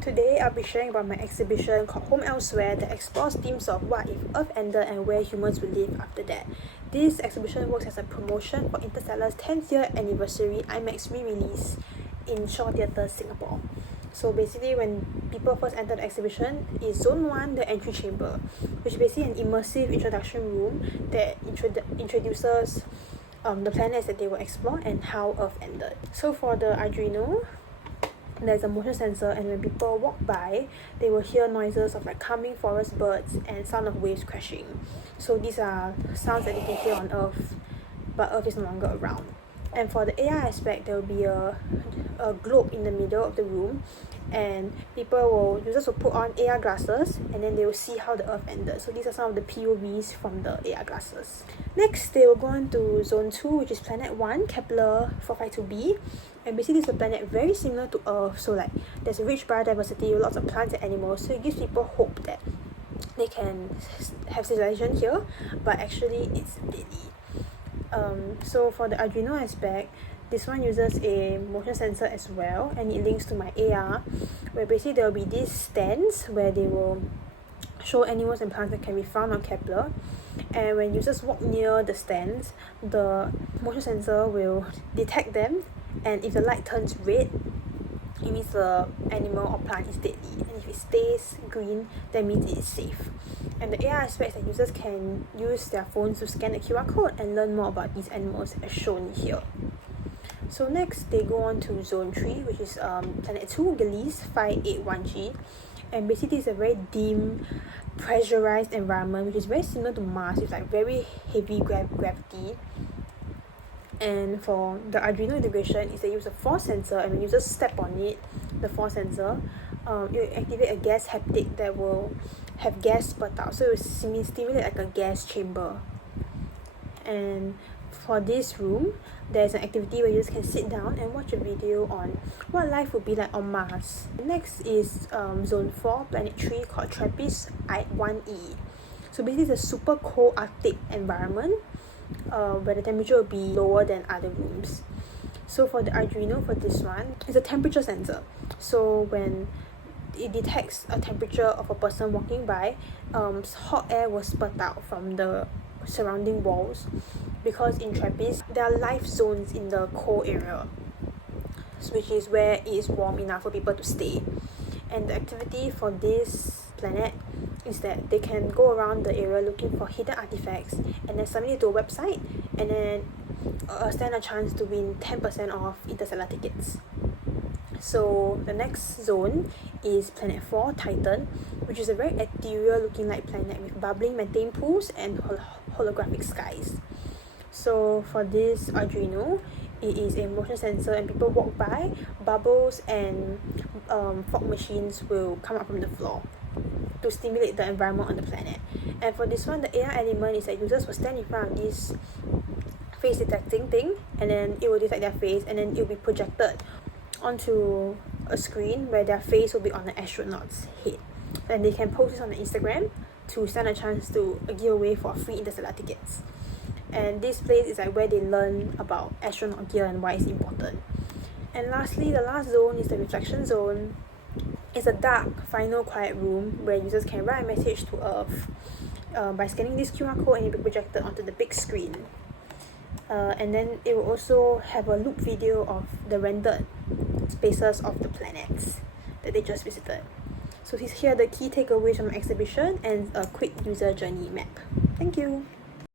Today, I'll be sharing about my exhibition called Home Elsewhere that explores themes of what if Earth ended and where humans will live after that. This exhibition works as a promotion for Interstellar's 10th year anniversary IMAX re-release in Shaw Theatre, Singapore. So basically, when people first enter the exhibition, is Zone 1, the entry chamber, which is basically an immersive introduction room that introduces the planets that they will explore and how Earth ended. So for the Arduino, there's a motion sensor, and when people walk by, they will hear noises of like calming forest birds and sound of waves crashing. So these are sounds that they can hear on Earth, but Earth is no longer around. And for the AR aspect, there will be a globe in the middle of the room, and users will put on AR glasses, and then they will see how the Earth ended. So these are some of the POVs from the AR glasses. Next, they will go on to Zone 2, which is Planet 1, Kepler 452b. And basically, it's a planet very similar to Earth. So like, there's a rich biodiversity, lots of plants and animals. So it gives people hope that they can have civilization here, but actually it's deadly. So for the Arduino aspect, this one uses a motion sensor as well, and it links to my AR, where basically there will be these stands where they will show animals and plants that can be found on Kepler. And when users walk near the stands, the motion sensor will detect them, and if the light turns red, it means the animal or plant is deadly, and if it stays green, that means it is safe. And the AR aspects that users can use their phones to scan the QR code and learn more about these animals as shown here. So next, they go on to Zone 3, which is Planet 2, Gliese 581g. And basically, it's a very dim, pressurized environment, which is very similar to Mars, with like very heavy gravity. And for the Arduino integration, is they use a force sensor, and when users step on it, the force sensor, it will activate a gas haptic that will have gas spurt out. So it will stimulate like a gas chamber. And for this room, there's an activity where users can sit down and watch a video on what life would be like on Mars. Next is Zone 4, Planet 3, called TRAPPIST 1e. So basically, it's a super cold Arctic environment where the temperature will be lower than other rooms. So for the Arduino, for this one, it's a temperature sensor. So when it detects a temperature of a person walking by, hot air will spurt out from the surrounding walls, because in TRAPPIST there are life zones in the cold area, which is where it is warm enough for people to stay. And the activity for this planet is that they can go around the area looking for hidden artifacts and then submit it to a website, and then stand a chance to win 10% off Interstellar tickets. So the next zone is Planet 4, Titan, which is a very ethereal looking like planet with bubbling methane pools and holographic skies. So for this Arduino, it is a motion sensor, and people walk by, bubbles and fog machines will come up from the floor to stimulate the environment on the planet. And for this one, the AR element is that users will stand in front of this face detecting thing, and then it will detect their face, and then it will be projected onto a screen where their face will be on the astronaut's head. And they can post this on the Instagram to stand a chance to a giveaway for free Interstellar tickets. And this place is like where they learn about astronaut gear and why it's important. And lastly, the last zone is the reflection zone. It's a dark, final, quiet room where users can write a message to Earth by scanning this QR code, and it will be projected onto the big screen. And then it will also have a loop video of the rendered spaces of the planets that they just visited. So here are the key takeaways from the exhibition and a quick user journey map. Thank you.